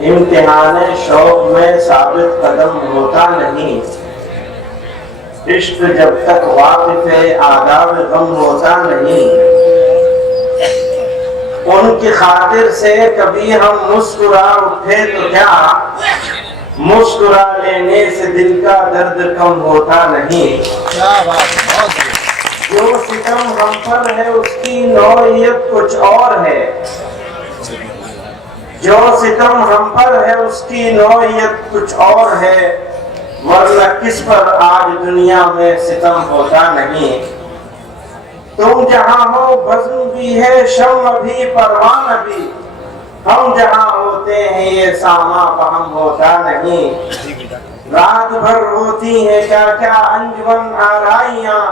इम्तिहान शौक में साबित कदम होता नहीं, इश्क जब तक वाकिफ़े आदाब गम होता नहीं। उनकी खातिर से कभी हम मुस्कुरा उठे तो क्या, मुस्कुरा लेने से दिल का दर्द कम होता नहीं। जो सितम हम पर है उसकी नौइयत कुछ और है, जो सितम हम पर है उसकी नौइयत कुछ और है, वरना किस पर आज दुनिया में सितम होता नहीं। तुम जहां हो बज़्म भी है शम्म भी परवान भी, हम जहां होते हैं ये सामा फहम होता नहीं। रात भर होती है क्या क्या अंजुमन आराइयां,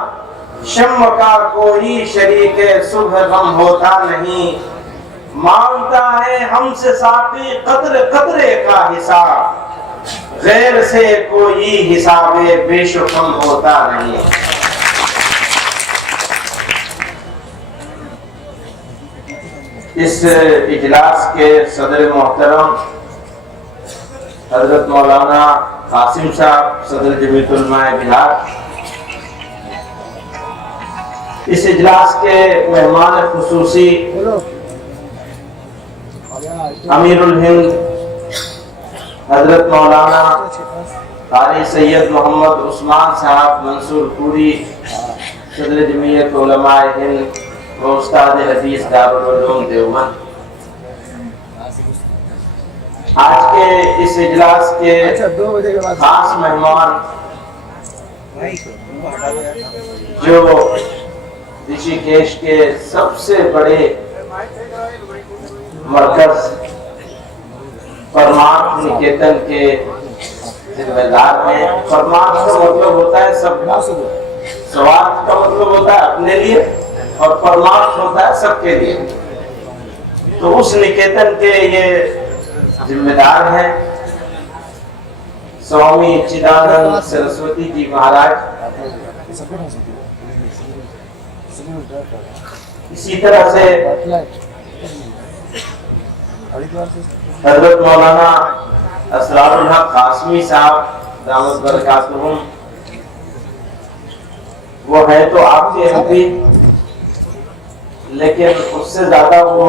शम्म का कोई शरीके सुबह गम होता नहीं। मांगता है हमसे साक़ी कदर कदरे का हिसाब, गैर से कोई हिसाबे बेशुकम होता नहीं। इस इजलास के सदर मोहतरम हजरत मौलाना कासिम साहब सदर जमीयत उलमा बिहार, इस इजलास के मेहमान खुसूसी अमीरुल हिंद हजरत मौलाना कारी सैयद मोहम्मद उस्मान साहब मंसूरपुरी सदर जमीयत उलमा हिंद व उस्ताद हदीस दारुल उलूम देवबंद, आज के इस इजलास के खास मेहमान जो ऋषिकेश के सबसे बड़े मरकज परमार्थ निकेतन के जिम्मेदार हैं। परमार्थ का मतलब होता है सबका, स्वार्थ का मतलब होता है अपने लिए और परमार्थ होता है सबके लिए। तो उस निकेतन के ये जिम्मेदार हैं स्वामी चिदानंद सरस्वती जी महाराज। इसी तरह से हजरत मौलाना असरारुल हक कासमी साहब दामद बरकातुहुम, वो है तो आपके एमपी, लेकिन उससे ज्यादा वो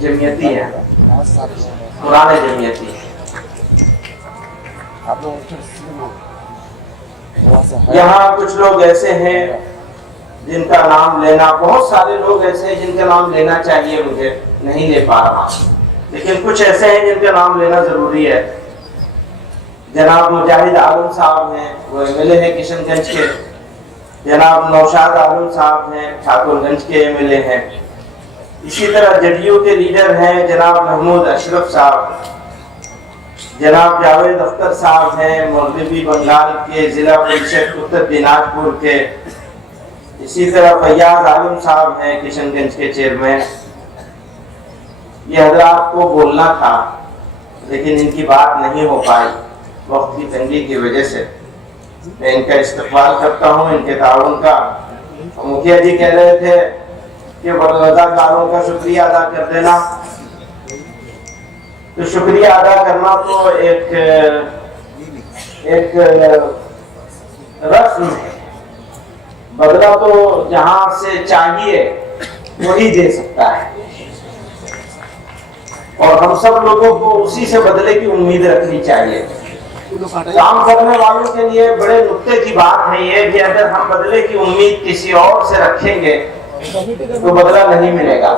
जमियती हैं, पुराने जमियती। यहाँ कुछ लोग ऐसे हैं जिनका नाम लेना, बहुत सारे लोग ऐसे हैं जिनका नाम लेना चाहिए, मुझे नहीं ले पा रहा, लेकिन कुछ ऐसे हैं जिनका नाम लेना जरूरी है। जनाब मुजाहिद आलम साहब हैं, वो एमएलए हैं किशनगंज के। जनाब नौशाद आलम साहब हैं, ठाकुरगंज के एमएलए हैं। इसी तरह जदयू के लीडर हैं जनाब महमूद अशरफ साहब। जनाब जावेद अख्तर साहब हैं मगरबी बंगाल के जिला परिषद उत्तर दिनाजपुर के। इसी तरह फैयाज आलम साहब हैं किशनगंज के चेयरमैन। ये हजरात को बोलना था, लेकिन इनकी बात नहीं हो पाई वक्त की तंगी की वजह से। मैं इनका इस्तकबाल करता हूँ, इनके ताउन का। मुखिया जी कह रहे थे कि रज़ाकारों का शुक्रिया अदा कर देना, तो शुक्रिया अदा करना तो एक रस्म है, बदला तो जहां से चाहिए वही दे सकता है, और हम सब लोगों को उसी से बदले की उम्मीद रखनी चाहिए। काम करने वालों के लिए बड़े नुक्ते की बात है ये कि अगर हम बदले की उम्मीद किसी और से रखेंगे तो बदला नहीं मिलेगा,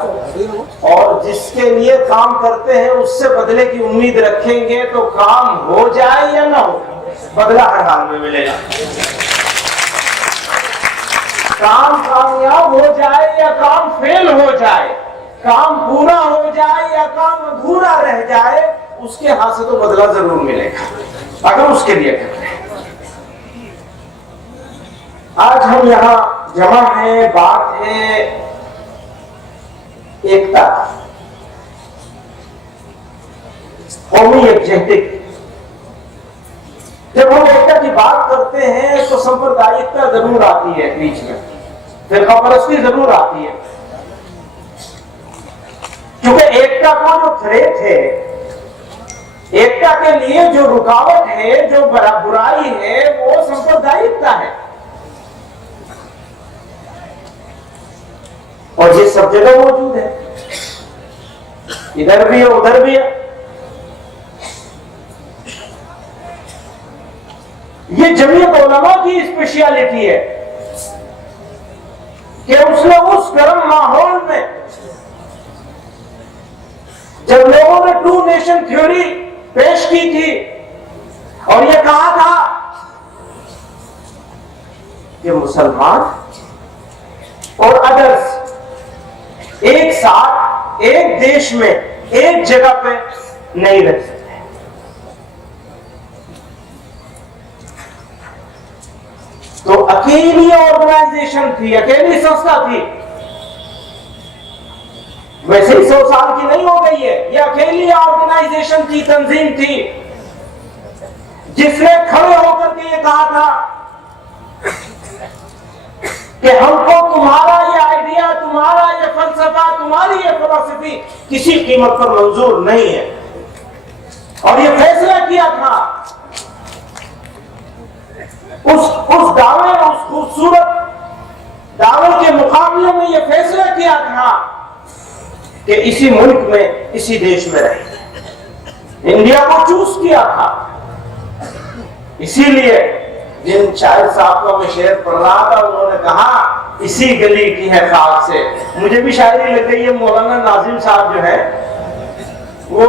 और जिसके लिए काम करते हैं उससे बदले की उम्मीद रखेंगे तो काम हो जाए या ना हो, बदला हर हाल में मिलेगा। काम कामयाब हो जाए या काम फेल हो जाए, काम पूरा हो जाए या काम अधूरा रह जाए, उसके हाथ से तो बदला जरूर मिलेगा अगर उसके लिए करते हैं। आज हम यहाँ जमा है, बात है एकता, कौमी यकजहती। जब हम एकता की बात करते हैं तो सांप्रदायिकता जरूर आती है बीच में, फिरकापरस्ती जरूर आती है, क्योंकि एकता को जो थ्रेट है एकता के लिए जो रुकावट है, जो बुराई है, वो सांप्रदायिकता है। और ये सब जगह मौजूद है, इधर भी है उधर भी है। ये जमीयत उलमा की स्पेशलिटी है कि उसने उस गर्म माहौल में, जब लोगों ने टू नेशन थ्योरी पेश की थी और यह कहा था कि मुसलमान और अदर्स एक साथ एक देश में एक जगह पे नहीं रह सकते, तो अकेली ऑर्गेनाइजेशन थी, अकेली संस्था थी। वैसे ही 100 साल की नहीं हो गई है, ये अकेली ऑर्गेनाइजेशन थी, तंजीम थी, जिसने खड़े होकर के ये कहा था कि हमको तुम्हारा ये आइडिया, तुम्हारा ये फलसफा, तुम्हारी ये फिलॉसफी किसी कीमत पर मंजूर नहीं है। और ये फैसला किया था उस दावे, उस खूबसूरत दावे के मुकाबले में ये फैसला किया था कि इसी मुल्क में, इसी देश में रहेंगे। इंडिया को चूज किया था। इसीलिए जिन शायर साहब का मैं शेर पढ़ रहा था, उन्होंने कहा इसी गली की है खाक से। मुझे भी शायरी लग गई है। मौलाना नाजिम साहब जो है वो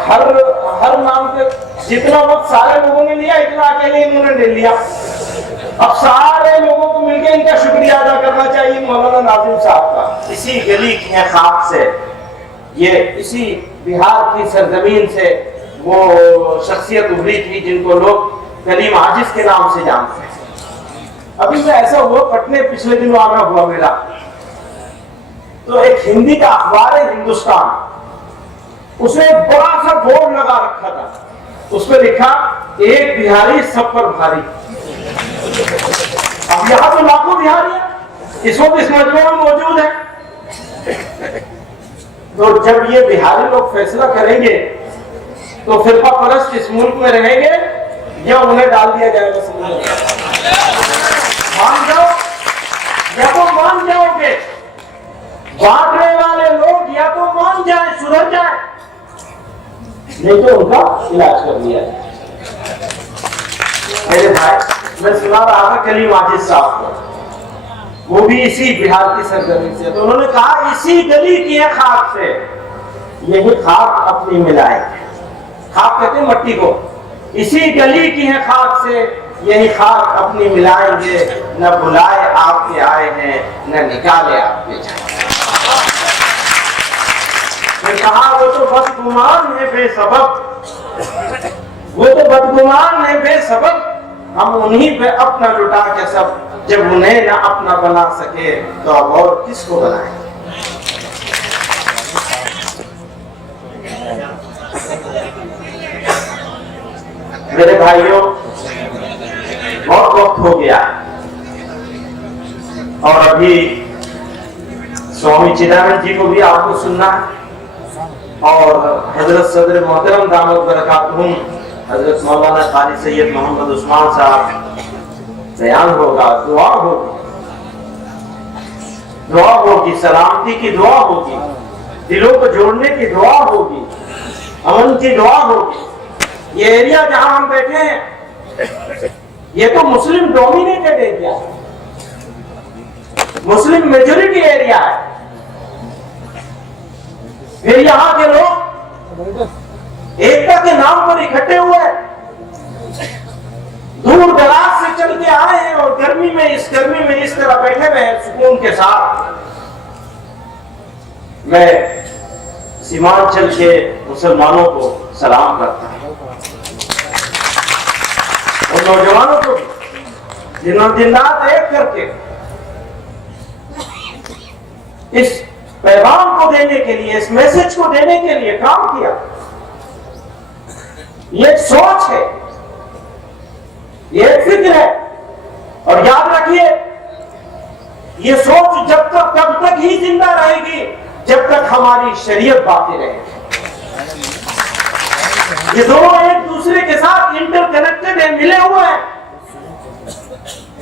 हर नाम पे जितना वक्त सारे लोगों ने लिया, इतना अकेले इन्होंने ले लिया। अब सारे लोगों को मिलकर इनका शुक्रिया अदा करना चाहिए मौलाना नाजिम साहब का। इसी गली की है खाक से, ये इसी बिहार की सरजमीन से वो शख्सियत उभरी थी जिनको लोग कलीम आजिज के नाम से जानते हैं। अभी से ऐसा हुआ, पटने पिछले दिनों आना हुआ मेरा, तो एक हिंदी का अखबार है हिंदुस्तान, उसने एक बड़ा सा बोर्ड लगा रखा था, उस पर लिखा एक बिहारी सब पर भारी। अब यहां तो लाखों बिहारी है, इस वक्त इस मजमे में मौजूद है। तो जब ये बिहारी लोग फैसला करेंगे तो फिरका परस्त इस मुल्क में रहेंगे या उन्हें डाल दिया जाएगा समझ में? मान जाओ या तो मान जाओगे, बांटने वाले लोग या तो मान जाए, सुधर जाए, नहीं तो उनका इलाज कर दिया जाए। मेरे भाई, मैं सुना रहा था कलीम आजिज साहब को, वो भी इसी बिहार की सरजमीन से, तो उन्होंने कहा इसी गली की है खाक से, यही खाक अपनी मिलाएंगे। खाक कहते हैं मट्टी को। इसी गली की है खाक से, यही खाक अपनी मिलाएंगे। न बुलाए आपके आए हैं, न निकाले आपके जाए। मैं कहा वो तो बदगुमान है बेसबब, वो तो बदगुमान है बेसबब, हम उन्हीं पे अपना लुटा के सब, जब उन्हें ना अपना बना सके तो अब और किसको बनाएंगे? मेरे भाइयों, बहुत वक्त हो गया और अभी स्वामी चिदानंद जी को भी आपको सुनना है और हजरत सदर मोहतरम दामद बरकातहुम हजरत मौलाना काली सैयद मोहम्मद उस्मान साहब बयान होगा, दुआ होगी, दुआ होगी, सलामती की दुआ होगी, दिलों को जोड़ने की दुआ होगी, अमन की दुआ होगी। ये एरिया जहां हम बैठे हैं ये तो मुस्लिम डोमिनेटेड एरिया है, मुस्लिम मेजोरिटी एरिया है। फिर यहाँ के लोग एकता के नाम पर इकट्ठे हुए, दूर दराज से चल के आए हैं और गर्मी में इस तरह बैठे हुए हैं सुकून के साथ। मैं सीमांचल के मुसलमानों को सलाम करता हूं, और नौजवानों को जिन्होंने दिन रात एक करके इस पैगाम को देने के लिए, इस मैसेज को देने के लिए काम किया। ये एक सोच है, ये एक फिक्र है, और याद रखिए ये सोच तब तक ही जिंदा रहेगी जब तक हमारी शरीयत बाकी रहेगी। ये दोनों एक दूसरे के साथ इंटरकनेक्टेड है, मिले हुए हैं।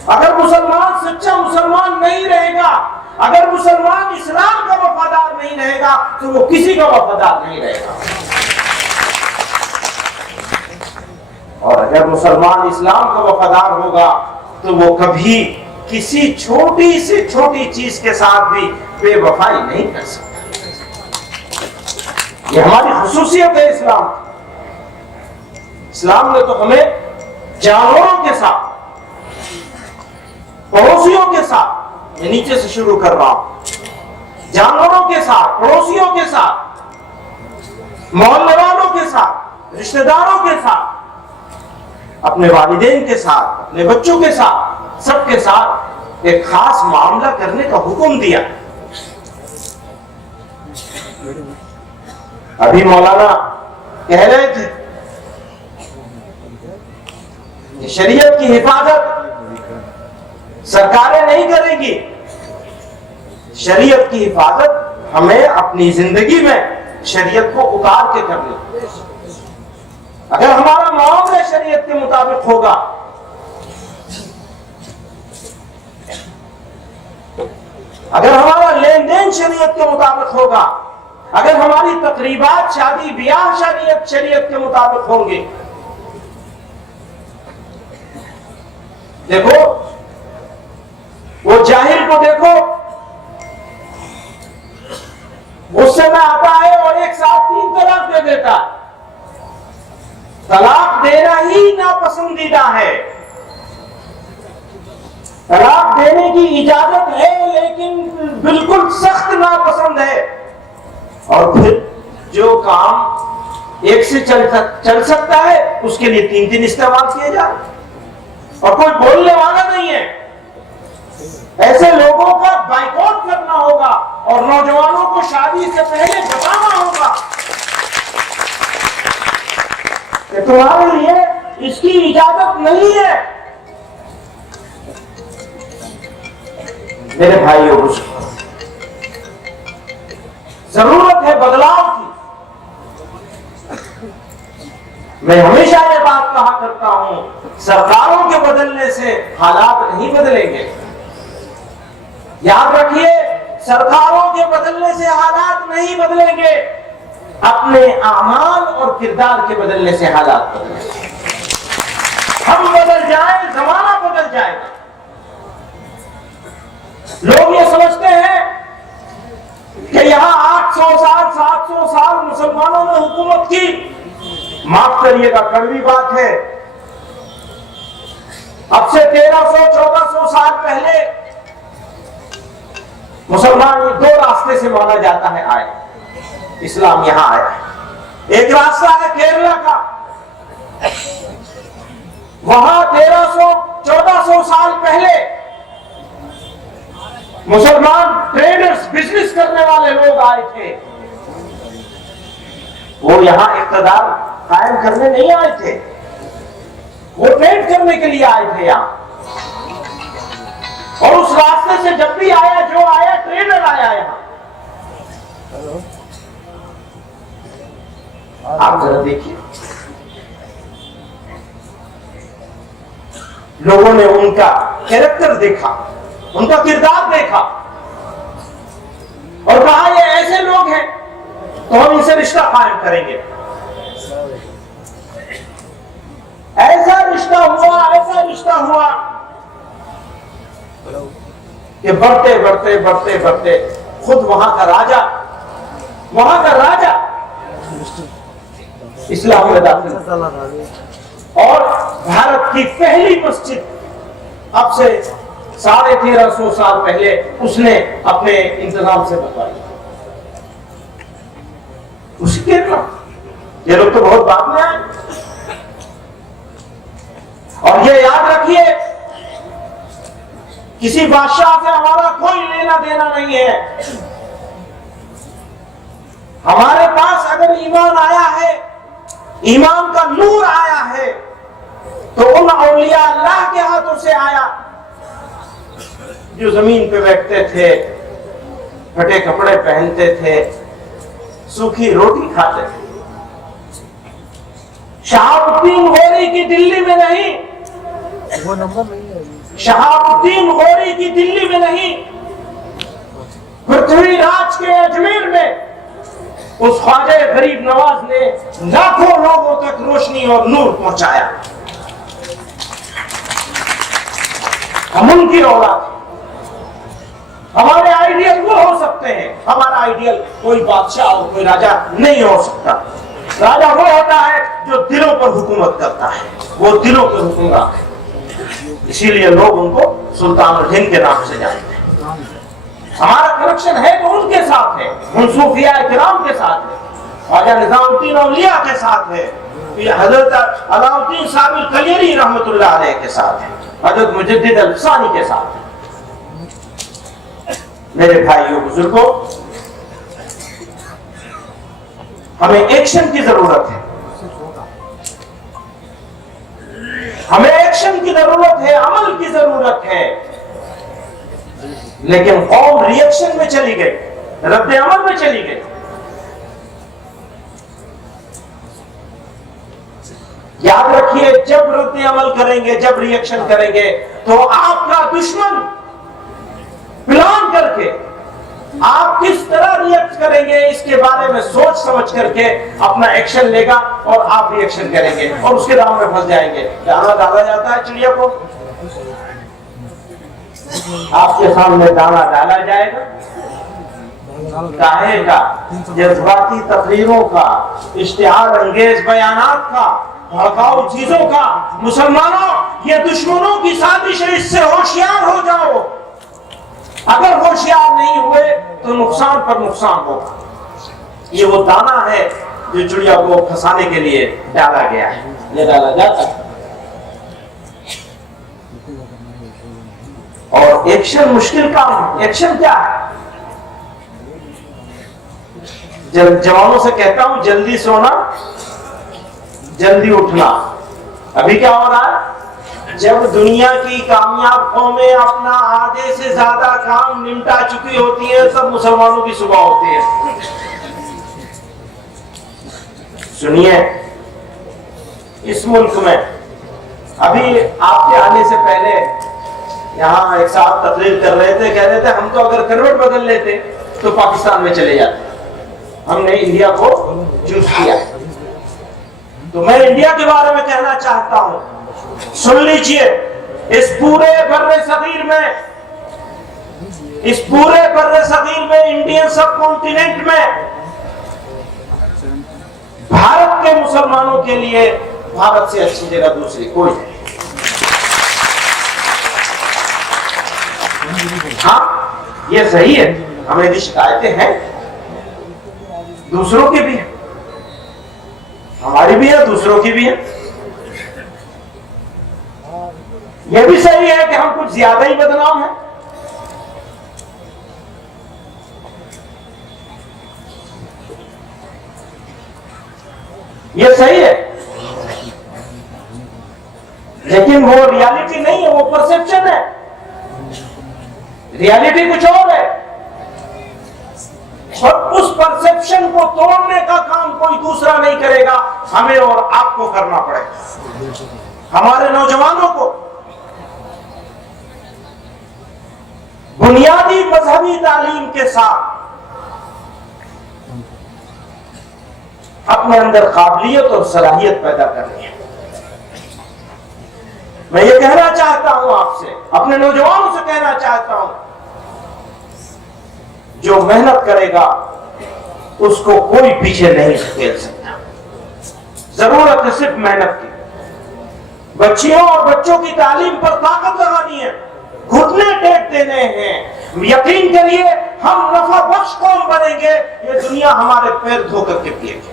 अगर मुसलमान सच्चा मुसलमान नहीं रहेगा, अगर मुसलमान इस्लाम का वफादार नहीं रहेगा, तो वो किसी का वफादार नहीं रहेगा। और अगर मुसलमान इस्लाम का वफादार होगा तो वो कभी किसी छोटी से छोटी चीज के साथ भी बेवफाई नहीं कर सकता। ये हमारी खुसूसियत है इस्लाम। इस्लाम ने तो हमें जानवरों के साथ, पड़ोसियों के साथ, मैं नीचे से शुरू कर रहा हूं, जानवरों के साथ, पड़ोसियों के साथ, मोहल्ले वालों के साथ, रिश्तेदारों के साथ, अपने वालिदैन के साथ, अपने बच्चों के साथ, सबके साथ एक खास मामला करने का हुक्म दिया। अभी मौलाना कह रहे थे कि शरीयत की हिफाजत सरकारें नहीं करेगी, शरीयत की हिफाजत हमें अपनी जिंदगी में शरीयत को उतार के करनी। अगर हमारा मामला शरीयत के मुताबिक होगा, अगर हमारा लेन देन शरीयत के मुताबिक होगा, अगर हमारी तकरीबात, शादी ब्याह शरीयत के मुताबिक होंगे। देखो वो जाहिल को देखो, गुस्से में आता है और एक साथ 3 तलाक दे देता है। तलाक देना ही नापसंदीदा है। तलाक देने की इजाजत है लेकिन बिल्कुल सख्त नापसंद है। और फिर जो काम एक से चल सकता है उसके लिए 3 इस्तेमाल किए जा रहे और कोई बोलने वाला नहीं है। ऐसे लोगों का बाइकआउट करना होगा और नौजवानों को शादी से पहले बताना होगा कि तुम्हारे लिए इसकी इजाजत नहीं है। मेरे भाइयों, जरूरत है बदलाव की। मैं हमेशा ये बात कहा करता हूं, सरकारों के बदलने से हालात नहीं बदलेंगे। याद रखिए, सरकारों के बदलने से हालात नहीं बदलेंगे, अपने आमाल और किरदार के बदलने से हालात बदलेंगे। हम बदल जाए, जमाना बदल जाएगा। लोग ये समझते हैं कि यहां 800 साल 700 साल मुसलमानों ने हुकूमत की। माफ करिएगा, कड़वी बात है। अब से 1300-1400 साल पहले मुसलमान 2 रास्ते से माना जाता है आए, इस्लाम यहां आया। एक रास्ता है केरला का, वहां 1300-1400 साल पहले मुसलमान ट्रेडर्स, बिजनेस करने वाले लोग आए थे। वो यहां इक़्तिदार कायम करने नहीं आए थे, वो ट्रेड करने के लिए आए थे यहां। और उस रास्ते से जब भी आया, जो आया ट्रेडर आया यहां। आप जरा देखिए, लोगों ने उनका कैरेक्टर देखा, उनका किरदार देखा और कहा ये ऐसे लोग हैं तो हम इनसे रिश्ता कायम करेंगे। ऐसा रिश्ता हुआ कि बढ़ते बढ़ते खुद वहां का राजा इस्लाम में दाखिल और भारत की पहली मस्जिद अब से 1350 साल पहले उसने अपने इंतजाम से बनवाई। उसी केरला, ये लोग तो बहुत बाद में आए। और ये याद रखिए, किसी बादशाह से हमारा कोई लेना देना नहीं है। हमारे पास अगर ईमान आया है, ईमान का नूर आया है, तो उन औलिया अल्लाह के हाथों से आया जो जमीन पे बैठते थे, फटे कपड़े पहनते थे, सूखी रोटी खाते थे। की दिल्ली में नहीं, वो नंबर नहीं है, शहाबुद्दीन गौरी की दिल्ली में नहीं, पृथ्वीराज के अजमेर में उस ख्वाजा गरीब नवाज ने लाखों लोगों तक रोशनी और नूर पहुंचाया। हम उनकी औलाद, हमारे आइडियल वो हो सकते हैं। हमारा आइडियल कोई बादशाह और कोई राजा नहीं हो सकता। राजा वो होता है जो दिलों पर हुकूमत करता है, वो दिलों पर हुक्मरान है। इसीलिए लोग उनको सुल्तान हिंद के नाम से जानते हैं। हमारा कनेक्शन है तो उनके साथ है, उन सूफिया किराम के साथ है, ख्वाजा निजामुद्दीन औलिया के साथ है, हजरत अलाउद्दीन साबिर कलियरी रहमतुल्लाह अलैह के साथ है, हजरत मुजद्दिद अल-सानी के साथ है। मेरे भाइयों बुजुर्गों, हमें एक्शन की जरूरत है, हमें एक्शन की जरूरत है, अमल की जरूरत है। लेकिन कौम रिएक्शन में चली गई, रद्द अमल में चली गई। याद रखिए, जब रद्द अमल करेंगे, जब रिएक्शन करेंगे, तो आपका दुश्मन प्लान करके आप किस तरह रिएक्ट करेंगे इसके बारे में सोच समझ करके अपना एक्शन लेगा और आप रिएक्शन करेंगे और उसके दाम में फंस जाएंगे। दाना डाला जाता है चिड़िया को, आपके सामने दाना डाला जाएगा, काहे का, जज्बाती तकरीरों का, इश्तिहार अंगेज बयानात का, भड़काऊ चीजों का। मुसलमानों, ये दुश्मनों की साजिश है, इससे होशियार हो जाओ। अगर होशियार नहीं हुए तो नुकसान पर नुकसान होगा। ये वो दाना है जो चिड़िया को फंसाने के लिए डाला गया है, ये डाला जाता है। और एक्शन मुश्किल काम। एक्शन क्या है? जवानों से कहता हूं, जल्दी सोना जल्दी उठना। अभी क्या हो रहा है? जब दुनिया की कामयाब कौमें अपना आधे से ज्यादा काम निपटा चुकी होती है, तब मुसलमानों की सुबह होती है। सुनिए, इस मुल्क में अभी आपके आने से पहले यहाँ एक साहब तकरीर कर रहे थे, कह रहे थे हम तो अगर करवट बदल लेते तो पाकिस्तान में चले जाते, हमने इंडिया को चूज किया। तो मैं इंडिया के बारे में कहना चाहता हूं, सुन लीजिए, इस पूरे बर्रे सगीर में, इंडियन सब कॉन्टिनेंट में भारत के मुसलमानों के लिए भारत से अच्छी जगह दूसरी कोई नहीं। हाँ, ये सही है, हमें भी शिकायतें हैं, दूसरों की भी है, हमारी भी है, दूसरों की भी है। यह भी सही है कि हम कुछ ज्यादा ही बदनाम हैं। यह सही है, लेकिन वो रियलिटी नहीं है, वो परसेप्शन है। रियलिटी कुछ और है, और उस परसेप्शन को तोड़ने का काम कोई दूसरा नहीं करेगा, हमें और आपको करना पड़ेगा। हमारे नौजवानों को बुनियादी मजहबी तालीम के साथ अपने अंदर काबिलियत और सलाहियत पैदा करनी है। मैं ये कहना चाहता हूं आपसे, अपने नौजवानों से कहना चाहता हूं, जो मेहनत करेगा उसको कोई पीछे नहीं धकेल सकता। जरूरत है सिर्फ मेहनत की। बच्चियों और बच्चों की तालीम पर ताकत लगानी है, घुटने टेक देने हैं। यकीन करिए, हम नफा बख्श कौम बनेंगे, ये दुनिया हमारे पैर धोकर के पिएगी।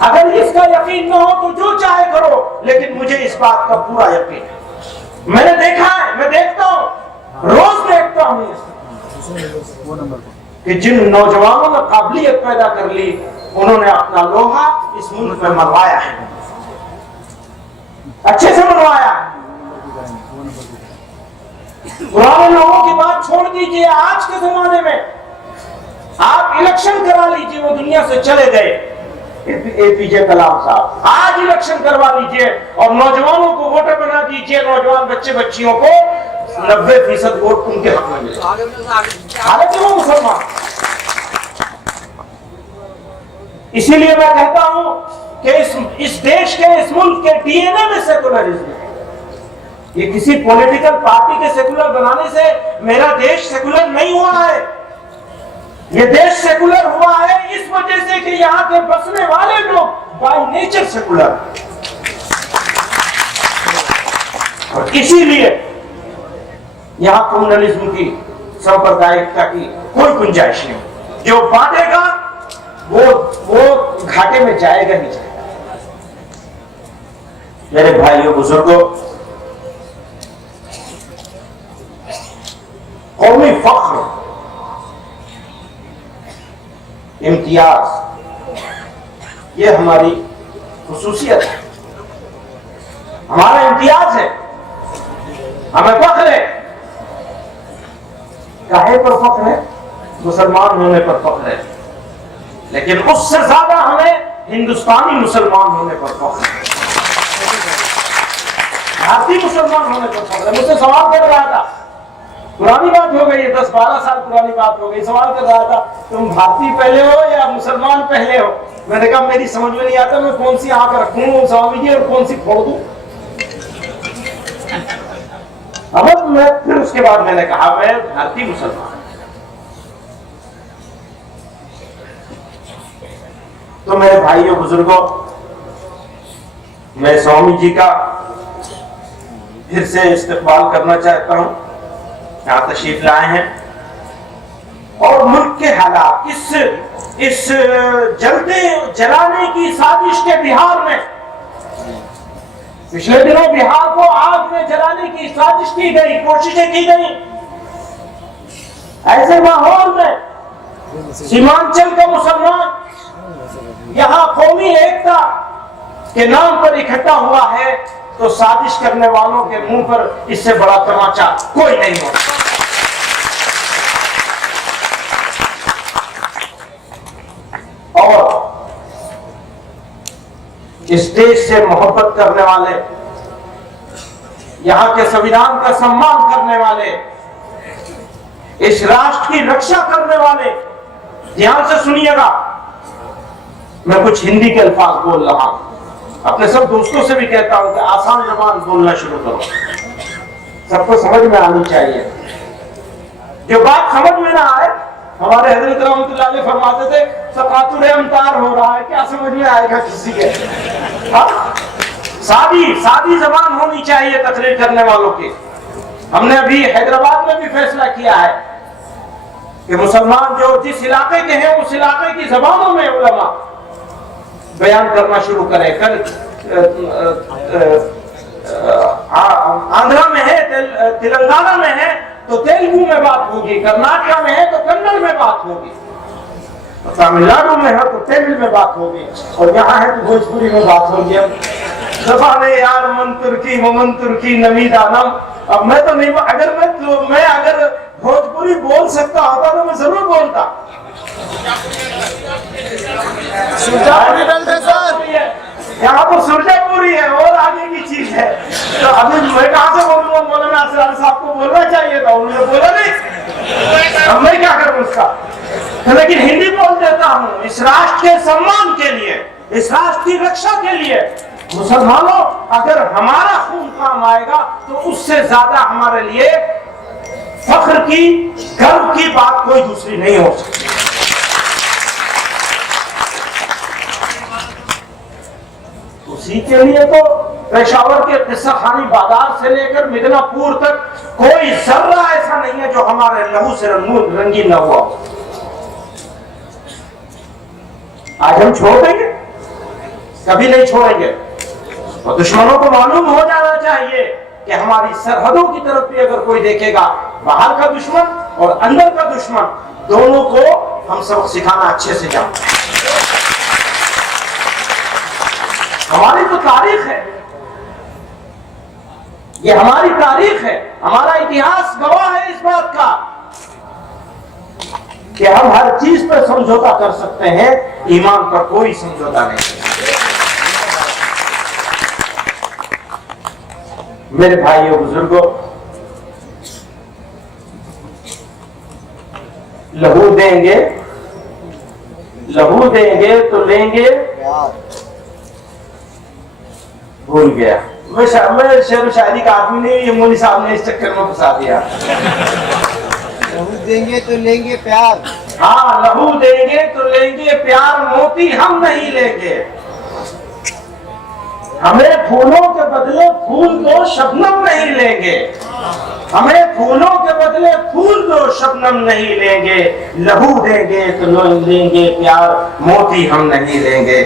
अगर इसका यकीन न हो तो जो चाहे करो, लेकिन मुझे इस बात का पूरा यकीन है। मैंने देखा है, मैं देखता हूं, रोज देखता हूं कि जिन नौजवानों ने काबिलियत पैदा कर ली, उन्होंने अपना लोहा इस मुल्क में मनवाया है, अच्छे से मनवाया है। पुराने लोगों की बात छोड़ दीजिए, आज के जमाने में आप इलेक्शन करा लीजिए, वो दुनिया से चले गए। एपीजे कलाम साहब, आज इलेक्शन करवा लीजिए और नौजवानों को वोटर बना दीजिए, नौजवान बच्चे बच्चियों को 90% वोट उनके हक में मिले। हालांकि वो मुसलमान। इसीलिए मैं कहता हूं कि इस देश के, इस मुल्क के डीएनए में सेकुलरिज्म है। ये किसी पॉलिटिकल पार्टी के सेकुलर बनाने से मेरा देश सेकुलर नहीं हुआ है। ये देश सेकुलर हुआ है इस वजह से कि यहाँ के बसने वाले लोग बाय नेचर सेकुलर, और इसीलिए यहाँ कम्युनलिज्म की, सांप्रदायिकता की कोई गुंजाइश नहीं। जो बांटेगा वो घाटे में जाएगा ही जाएगा। मेरे भाइयों बुजुर्गों, कौमी फख्र, इम्तियाज, ये हमारी खुसूसियत है, हमारा इम्तियाज है, हमें फख्र है। काहे पर फख्र है? मुसलमान होने पर फख्र है, लेकिन उससे ज्यादा हमें हिंदुस्तानी मुसलमान होने पर फख्र है, भारतीय मुसलमान होने पर फख्र है। मुझसे सवाल कर रहा था, पुरानी बात हो गई, 10-12 साल पुरानी बात हो गई, सवाल कर रहा था तुम भारतीय पहले हो या मुसलमान पहले हो? मैंने कहा मेरी समझ में नहीं आता, मैं कौन सी आंख रखूं स्वामी जी और कौन सी फोड़ दूं। अब मैं फिर उसके बाद मैंने कहा मैं भारतीय मुसलमान। तो मेरे भाइयों बुजुर्गों, मैं स्वामी जी का फिर से इस्तकबाल करना चाहता हूं, यहाँ तशरीफ लाए हैं और मुल्क के हालात, इस जलते जलाने की साजिश के बिहार में, पिछले दिनों बिहार को आग में जलाने की साजिश की गई, कोशिशें की गई। ऐसे माहौल में सीमांचल का मुसलमान यहाँ कौमी एकता के नाम पर इकट्ठा हुआ है, तो साजिश करने वालों के मुंह पर इससे बड़ा तमाचा कोई नहीं होता। और इस देश से मोहब्बत करने वाले, यहां के संविधान का सम्मान करने वाले, इस राष्ट्र की रक्षा करने वाले, ध्यान से सुनिएगा, मैं कुछ हिंदी के अल्फाज बोल रहा हूं, अपने सब दोस्तों से भी कहता हूं कि आसान जबान बोलना शुरू करो, सबको समझ में आनी चाहिए। जो बात समझ में ना आए, हमारे हजरत रहमतुल्लाह अलैह फरमाते थे सकातुर अमतार हो रहा है, क्या समझ में आएगा किसी के? सादी जबान होनी चाहिए तकरीर करने वालों की। हमने अभी हैदराबाद में भी फैसला किया है कि मुसलमान जो जिस इलाके के हैं उस इलाके की जबानों में उलमा बयान करना शुरू करें। कल आंध्रा में है, तेलंगाना में है तो तेलुगु में बात होगी, कर्नाटक में है तो कन्नड़ में बात होगी, तमिलनाडु में है तो तमिल में बात होगी, और यहाँ है तो भोजपुरी में बात होगी। जबाने यार मन तुर्की नमी दानम। अब मैं तो नहीं, अगर भोजपुरी बोल सकता होता तो मैं जरूर बोलता। यहाँ तो सुरजापुरी है और आगे की चीज है, तो अभी मैं कहां से बोलूंगा? मौलाना असरार साहब को बोलना चाहिए था, उन्होंने बोला नहीं, अब मैं क्या करूं उसका? लेकिन हिंदी बोल देता हूं इस राष्ट्र के सम्मान के लिए, इस राष्ट्र की रक्षा के लिए। मुसलमानों, अगर हमारा खून काम आएगा तो उससे ज्यादा हमारे लिए फख्र की, गर्व की बात कोई दूसरी नहीं हो सकती। उसी के लिए तो पेशावर के किस्सा खानी बाजार से लेकर मिदनापुर तक कोई जर्रा ऐसा नहीं है जो हमारे लहू से रंगीन न हुआ। आज हम छोड़ देंगे? कभी नहीं छोड़ेंगे। और दुश्मनों को मालूम हो जाना चाहिए कि हमारी सरहदों की तरफ भी अगर कोई देखेगा, बाहर का दुश्मन और अंदर का दुश्मन, दोनों को हम सबक सिखाना अच्छे से जानते हैं। हमारी तो तारीख है, ये हमारी तारीख है, हमारा इतिहास गवाह है इस बात का कि हम हर चीज पर समझौता कर सकते हैं, ईमान पर कोई समझौता नहीं। मेरे भाइयों बुजुर्गों, लहू देंगे तो लेंगे, भूल गया। मैं शेर शायरी का आदमी नहीं, ये मौली साहब ने इस चक्कर में फंसा दिया। लहू देंगे तो लेंगे प्यार। हाँ, लहू देंगे तो लेंगे प्यार, मोती हम नहीं लेंगे। हमें फूलों के बदले फूल दो, शबनम नहीं लेंगे। हमें फूलों के बदले फूल दो, शबनम नहीं लेंगे। लहू देंगे तो लेंगे प्यार, मोती हम नहीं लेंगे।